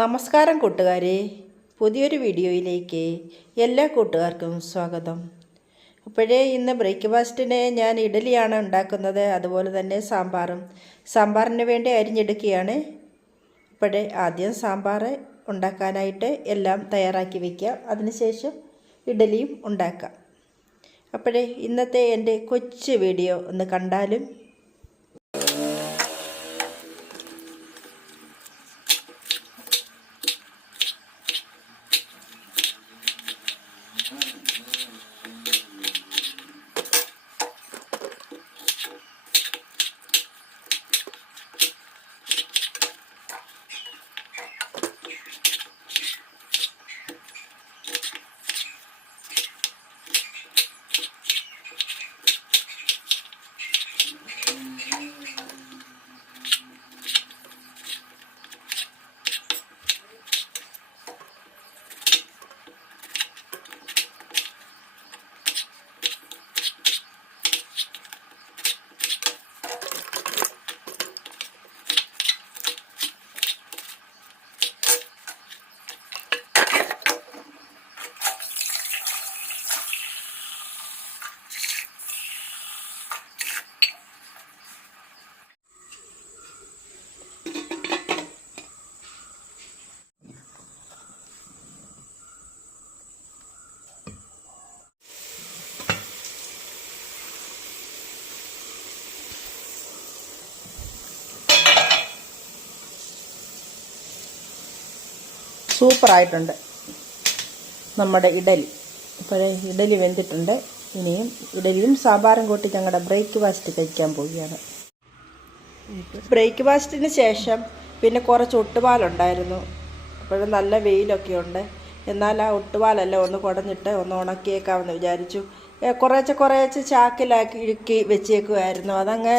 നമസ്കാരം കൂട്ടുകാരെ, പുതിയൊരു വീഡിയോയിലേക്ക് എല്ലാ കൂട്ടുകാർക്കും സ്വാഗതം. ഇന്ന് ബ്രേക്ക്ഫാസ്റ്റിന് ഞാൻ ഇഡലിയാണ് ഉണ്ടാക്കുന്നത്, അതുപോലെ തന്നെ സാമ്പാറിന് വേണ്ടി അരിഞ്ഞെടുക്കുകയാണ്. ആദ്യം സാമ്പാർ ഉണ്ടാക്കാനായിട്ട് എല്ലാം തയ്യാറാക്കി വയ്ക്കാം, അതിനുശേഷം ഇഡലിയും ഉണ്ടാക്കാം. ഇന്നത്തെ എൻ്റെ കൊച്ചു വീഡിയോ ഒന്ന് കണ്ടാലും. സൂപ്പറായിട്ടുണ്ട് നമ്മുടെ ഇഡലി. ഇഡലി വെന്തിട്ടുണ്ട്. ഇനിയും ഇഡലിയും സാമ്പാറും കൂട്ടി ഞങ്ങളുടെ ബ്രേക്ക്ഫാസ്റ്റ് കഴിക്കാൻ പോവുകയാണ്. ബ്രേക്ക്ഫാസ്റ്റിന് ശേഷം പിന്നെ കുറച്ച് ഒട്ടുപാലുണ്ടായിരുന്നു. നല്ല വെയിലൊക്കെ ഉണ്ട്. എന്നാൽ ആ ഒട്ടുപാലെല്ലാം ഒന്ന് കുടഞ്ഞിട്ട് ഒന്ന് ഉണക്കിയേക്കാമെന്ന് വിചാരിച്ചു. കുറേശ്ശെ ചാക്കിലാക്കി വെച്ചേക്കുമായിരുന്നു. അതങ്ങ്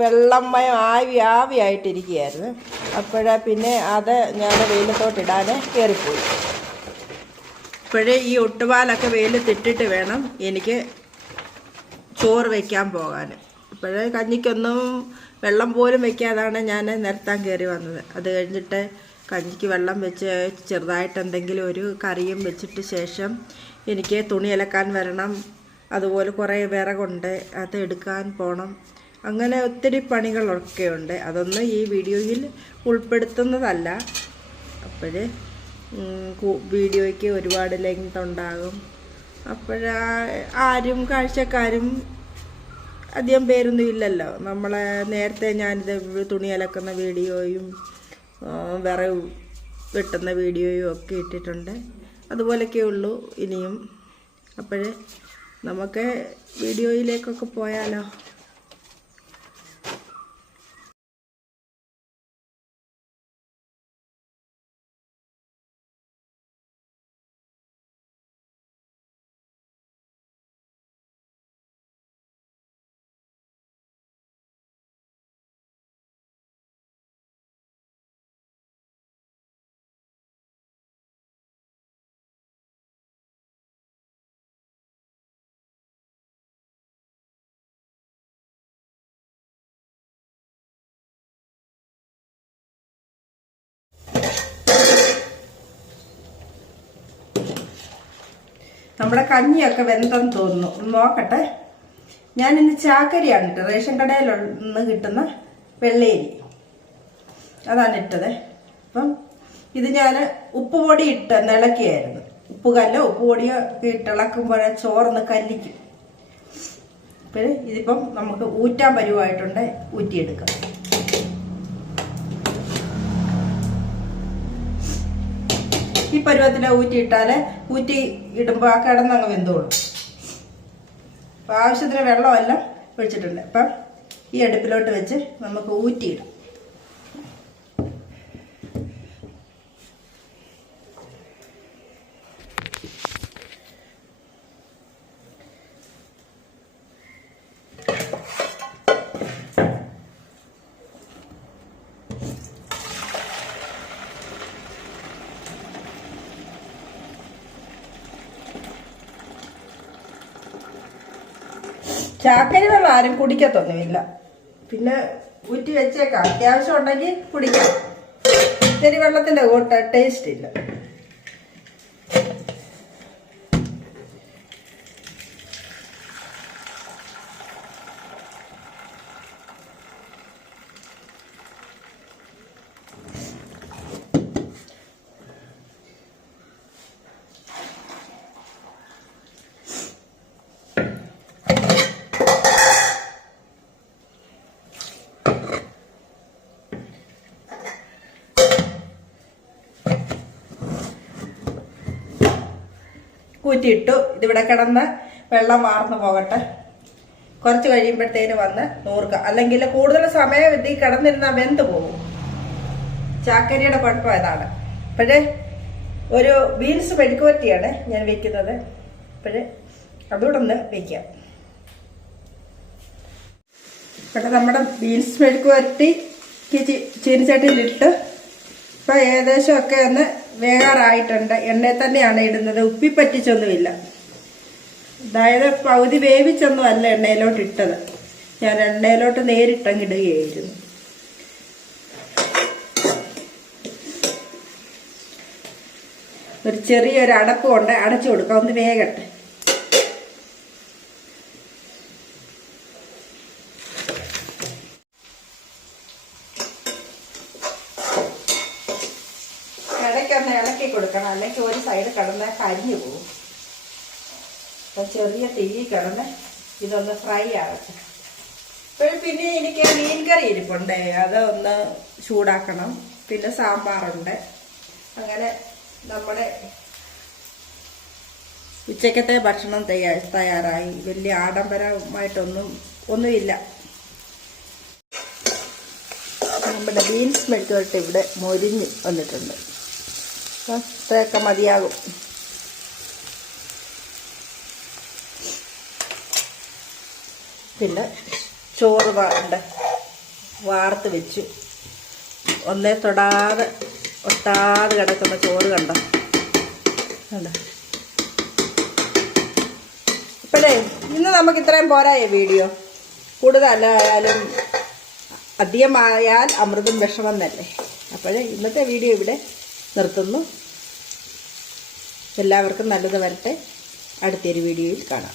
വെള്ളമയം ആവിയായിട്ടിരിക്കുകയായിരുന്നു. പിന്നെ അത് ഞാൻ വെയിലത്തോട്ടിടാൻ കയറിപ്പോയി. ഈ ഒട്ടുപാലൊക്കെ വെയിലത്തിട്ടിട്ട് വേണം എനിക്ക് ചോറ് വയ്ക്കാൻ പോകാൻ. കഞ്ഞിക്കൊന്നും വെള്ളം പോലും വയ്ക്കാതാണ് ഞാൻ നിരത്താൻ കയറി വന്നത്. അത് കഴിഞ്ഞിട്ട് കഞ്ഞിക്ക് വെള്ളം വെച്ച് ചെറുതായിട്ട് എന്തെങ്കിലും ഒരു കറിയും വെച്ചിട്ട് ശേഷം എനിക്ക് തുണി അലക്കാൻ വരണം. അതുപോലെ കുറേ വിറകുണ്ട്, അത് എടുക്കാൻ പോകണം. അങ്ങനെ ഒത്തിരി പണികളൊക്കെ ഉണ്ട്. അതൊന്നും ഈ വീഡിയോയിൽ ഉൾപ്പെടുത്തുന്നതല്ല. വീഡിയോയ്ക്ക് ഒരുപാട് ലെങ്ത് ഉണ്ടാകും. ആരും കാഴ്ചക്കാരും അധികം പേരൊന്നും ഇല്ലല്ലോ. നേരത്തെ ഞാനിത് തുണി അലക്കുന്ന വീഡിയോയും വിറക് വെട്ടുന്ന വീഡിയോയും ഒക്കെ ഇട്ടിട്ടുണ്ട്. അതുപോലൊക്കെ ഉള്ളൂ ഇനിയും. നമുക്ക് വീഡിയോയിലേക്കൊക്കെ പോയാലോ. നമ്മുടെ കഞ്ഞിയൊക്കെ വെന്തെന്ന് തോന്നുന്നു. നോക്കട്ടെ. ഞാനിന്ന് ചാക്കരിയാണ് ഇട്ടത്. റേഷൻ കടയിൽ നിന്ന് കിട്ടുന്ന വെള്ളേരി അതാണ് ഇട്ടത്. ഇത് ഞാൻ ഉപ്പുപൊടി ഇട്ട് ഇളക്കിയായിരുന്നു. ഉപ്പുപൊടിയോ ഇട്ടിളക്കുമ്പോഴേ ചോറൊന്ന് കല്ലിക്കും. ഇതിപ്പം നമുക്ക് ഊറ്റാൻ പരുവായിട്ടുണ്ട്. ഊറ്റിയെടുക്കാം. ഈ പരുവത്തിൽ ഊറ്റി ഇടുമ്പോൾ ആ കിടന്നങ്ങ് വെന്തോളും. ആവശ്യത്തിന് വെള്ളമെല്ലാം ഒഴിച്ചിട്ടുണ്ട്. ഈ അടുപ്പിലോട്ട് വെച്ച് നമുക്ക് ഊറ്റിയിടാം. ചാക്കരി വെള്ളം ആരും കുടിക്കത്തൊന്നുമില്ല. പിന്നെ ഊറ്റി വെച്ചേക്കാം. അത്യാവശ്യം ഉണ്ടെങ്കിൽ കുടിക്കാം. പച്ചരി വെള്ളത്തിൻ്റെ കൂട്ട് ടേസ്റ്റ് ഇല്ല. കൂറ്റിയിട്ടു. ഇതിവിടെ കിടന്ന് വെള്ളം വാർന്നു പോകട്ടെ. കുറച്ച് കഴിയുമ്പോഴത്തേന് വന്ന് നൂറുക. അല്ലെങ്കിൽ കൂടുതൽ സമയം ഇത് കിടന്നിരുന്നാൽ വെന്ത് പോകും. ചാക്കരിയുടെ കുഴപ്പം ഇതാണ്. അപ്പോഴേ ഒരു ബീൻസ് മെഴുക്കുവരട്ടിയാണ് ഞാൻ വെക്കുന്നത്. അപ്പോഴേ അതുകൂടെ ഒന്ന് വയ്ക്കാം. ഇവിടെ നമ്മുടെ ബീൻസ് മെഴുക്കുവരട്ടിക്ക് ചീനിച്ചട്ടിയിലിട്ട് ഇപ്പോൾ ഏകദേശം ഒക്കെ ഒന്ന് വേകാറായിട്ടുണ്ട്. എണ്ണയിൽ തന്നെയാണ് ഇടുന്നത്, ഉപ്പിപ്പറ്റിച്ചൊന്നുമില്ല. അതായത് പകുതി വേവിച്ചൊന്നും അല്ല എണ്ണയിലോട്ട് ഇട്ടത്. ഞാൻ എണ്ണയിലോട്ട് നേരിട്ടങ്ങിടുകയായിരുന്നു. ഒരു ചെറിയൊരു അടപ്പ് കൊണ്ട് അടച്ചു കൊടുക്കാം, ഒന്ന് വേകട്ടെ. ഇടയ്ക്കൊന്ന് ഇളക്കി കൊടുക്കണം, അല്ലെങ്കിൽ ഒരു സൈഡ് കിടന്ന് കരിഞ്ഞു പോകും. അപ്പം ചെറിയ തീ കിടന്ന് ഇതൊന്ന് ഫ്രൈ ആകട്ടെ. ഇപ്പോഴും പിന്നെ എനിക്ക് മീൻ കറി ഇരിപ്പുണ്ട്, അതൊന്ന് ചൂടാക്കണം. പിന്നെ സാമ്പാറുണ്ട്. അങ്ങനെ നമ്മുടെ ഉച്ചക്കത്തെ ഭക്ഷണം തയ്യാറായി. വലിയ ഒന്നുമില്ല. നമ്മുടെ ബീൻസ് മെഴുക്കുവരട്ടി ഇവിടെ മൊരിഞ്ഞ് വന്നിട്ടുണ്ട്. അത്രയൊക്കെ മതിയാകും. പിന്നെ ചോറ് വാർത്ത് വെച്ചു. ഒന്നേ ഒട്ടാതെ കിടക്കുന്ന ചോറ് കണ്ടോ. ഇപ്പോഴേ ഇന്ന് നമുക്ക് ഇത്രയും പോരായേ വീഡിയോ. കൂടുതലായാലും അധികമായാൽ അമൃതും വിഷമെന്നല്ലേ. അപ്പോഴേ ഇന്നത്തെ വീഡിയോ ഇവിടെ നിർത്തുന്നു. എല്ലാവർക്കും നല്ലത് വരട്ടെ. അടുത്തൊരു വീഡിയോയിൽ കാണാം.